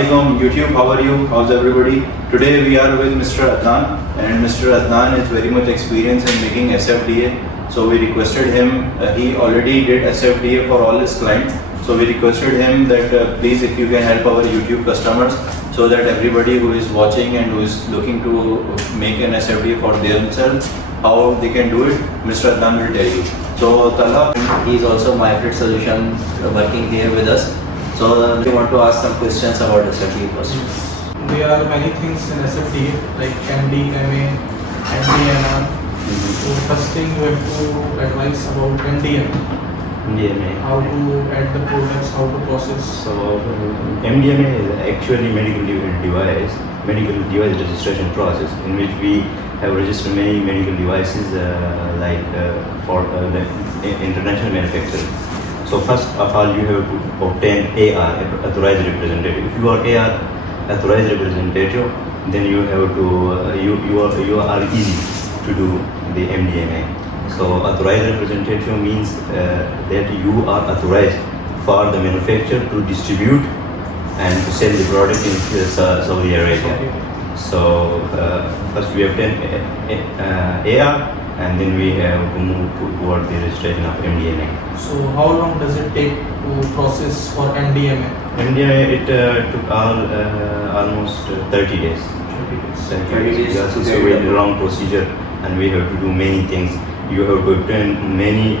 Assalamualaikum YouTube, how are you? How's everybody? Today we are with Mr. Adnan, and Mr. Adnan is very much experienced in making SFDA. So we requested him, he already did SFDA for all his clients. So we requested him that please if you can help our YouTube customers so that everybody who is watching and who is looking to make an SFDA for themselves, how they can do it, Mr. Adnan will tell you. So Talha, he is also MyFit Solution working here with us. So we want to ask some questions about SFDA first. There are many things in SFDA like MD, MA, MDNR. So first thing you have to advise about MDMA. MDMA. How to add the products, how to process. So MDMA is actually medical device registration process in which we have registered many medical devices for the international manufacturing. So first of all, you have to obtain AR, authorized representative. If you are AR authorized representative, then you have to you are easy to do the MDMA. So authorized representative means that you are authorized for the manufacturer to distribute and to sell the product in Saudi Arabia. So first we obtain AR, and then we have to move toward the registration of MDMA. So how long does it take to process for MDMA? MDMA, it took almost 30 days. 30 days. Yes, it's a very long procedure, and we have to do many things. You have to obtain many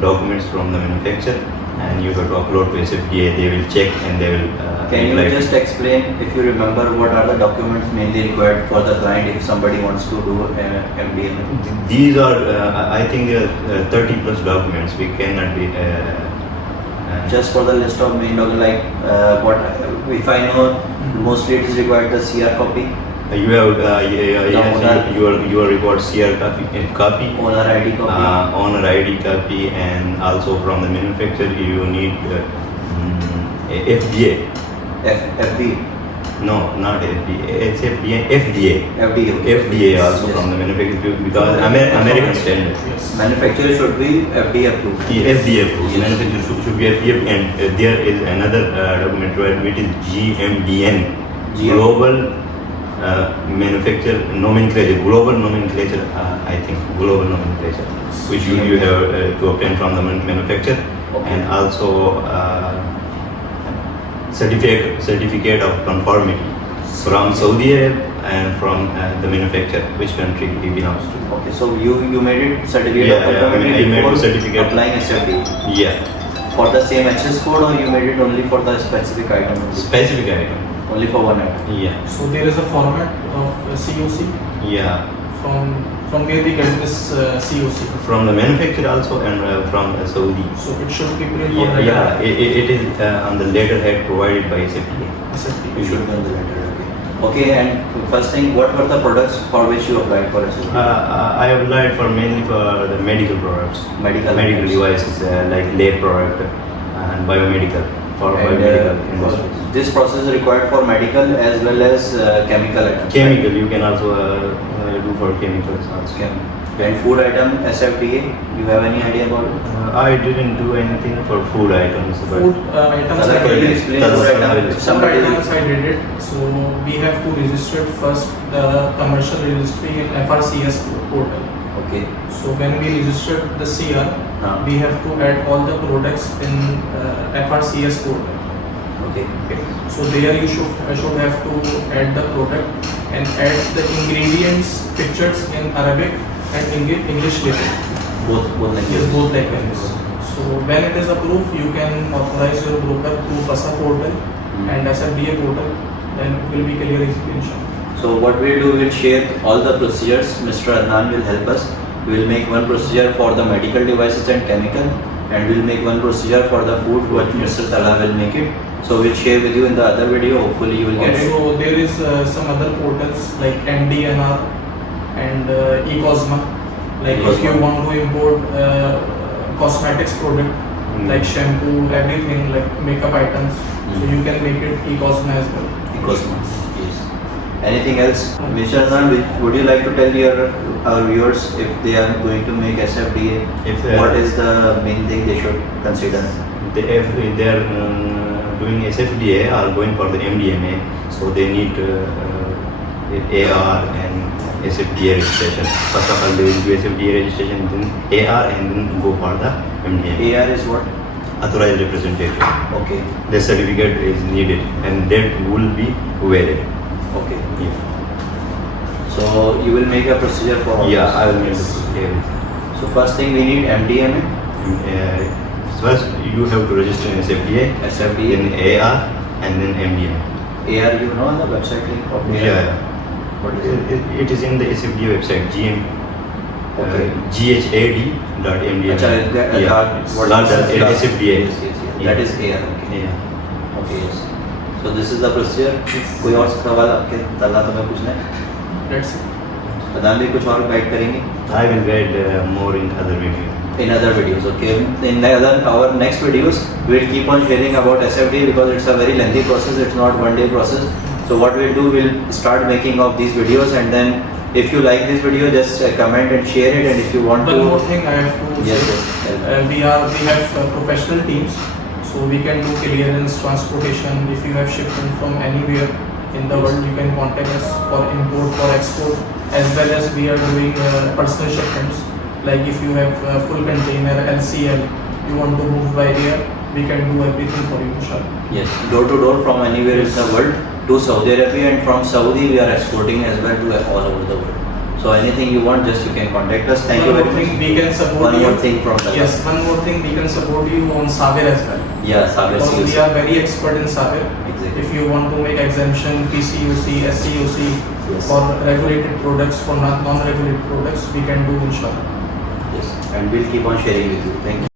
documents from the manufacturer, and you have to upload to SFDA. They will check and they will. Can you just explain, if you remember, what are the documents mainly required for the client if somebody wants to do MDMA? These are, I think, there are 30 plus documents. We cannot be. Just for the list of main documents, like what if I know, mostly it is required the CR copy. You have you are required CR copy, owner ID copy, owner ID copy, and also from the manufacturer you need FDA. FB. No, not FDA. It's FDA. FDA also yes. From the manufacturer, because American standard. Yes. Manufacturer should be FDA approved. FDA approved. Yes. Manufacturer should be FDA, and there is another document which is GMDN, Global Manufacturer Nomenclature. Global Nomenclature, I think. Global Nomenclature, which you have to obtain from the manufacturer, okay. And also certificate of conformity from Saudi Arabia and from the manufacturer, which country he belongs to. Okay, so you made it certificate of conformity I made before certificate applying SFDA. Yeah. For the same access code, or you made it only for the specific item? Only? Specific item. Only for one item? Yeah. So there is a format of COC. Yeah. From where we get this COC? From the manufacturer also, and from Saudi. So it should be printed Yeah, on the yeah. It is on the letterhead provided by SFDA. SFDA. You should know the letter. Okay, and first thing, what were the products for which you applied for SFDA? I applied for mainly for the medical products. Medical devices like lab product and biomedical for biomedical industry. This process is required for medical as well as chemical items. Chemical, you can also do for chemicals also. And food item SFDA, you have any idea about it? I didn't do anything for food items. But Food items Can I you did. explain That's food what I item? will If Food somebody items I did it. So we have to register first the commercial registry in FRCS portal. Okay. So when we registered the CR, we have to add all the products in FRCS portal. Okay. So there you should have to add the product and add the ingredients pictures in Arabic and English written. Both Yes, both languages. So when it is approved, you can authorize your broker through FASA portal and SFDA portal. Then it will be clear execution. So what we'll do, we'll share all the procedures. Mr. Adnan will help us. We'll make one procedure for the medical devices and chemical, and we'll make one procedure for the food, what Mr. Talha will make it. So we'll share with you in the other video. Hopefully you will get it. Also, there is some other portals like MDNR and eCosma. Like if you want to import cosmetics product like shampoo, everything like makeup items, so you can make it eCosma as well. eCosma. Yes. Anything else? Mr. Adnan, would you like to tell our viewers if they are going to make SFDA, what is the main thing they should consider? If they are doing SFDA are going for the MDMA, so they need AR and SFDA registration. First of all, they will do SFDA registration, then AR, and then go for the MDMA. AR is what? Authorized representative. Okay. The certificate is needed, and that will be valid. Okay. Yeah. So you will make a procedure for all Yeah, this? I will make the procedure. So first thing we need MDMA, First, you have to register in SFDA, SFDA, then AR, and then MDMA. AR, you know the website link of AR? Yeah. What is it? It is in the SFDA website, Okay. ghad.mdma. Acha, Yeah. what Not is the that? SFDA. Yes, yes, yes. Yeah. That is AR. Okay. Yeah. Okay, yes. So this is the procedure. कोई और सवाल आपके तला तुम्हें पूछना है? That's it. प्रधान भी कुछ और गाइड करेंगे? I will guide more in other video. In other videos, okay. In our next videos, we'll keep on sharing about SFDA because it's a very lengthy process. It's not one day process. So what we'll do, we'll start making of these videos, and then if you like this video, just comment and share it. And if you want One to, more thing I have to yes, say. yes. We have professional teams, so we can do clearance, transportation. If you have shipment from anywhere in the world, you can contact us for import, for export, as well as we are doing personal shipments. Like if you have full container LCL, you want to move by air, we can do everything for you, inshallah. Yes, door to door from anywhere in the world to Saudi Arabia, and from Saudi we are exporting as well to all over the world. So anything you want, just you can contact us. Thank you One very more much. thing, we can support One you. more thing from the Yes, one more thing, we can support you on Sabir as well. Yeah, Sabir Because CUC. we are very expert in Sabir. Exactly. If you want to make exemption, PCUC, SCUC, Yes. for regulated products, for non-regulated products, we can do, inshallah. Yes, and we'll keep on sharing with you. Thank you.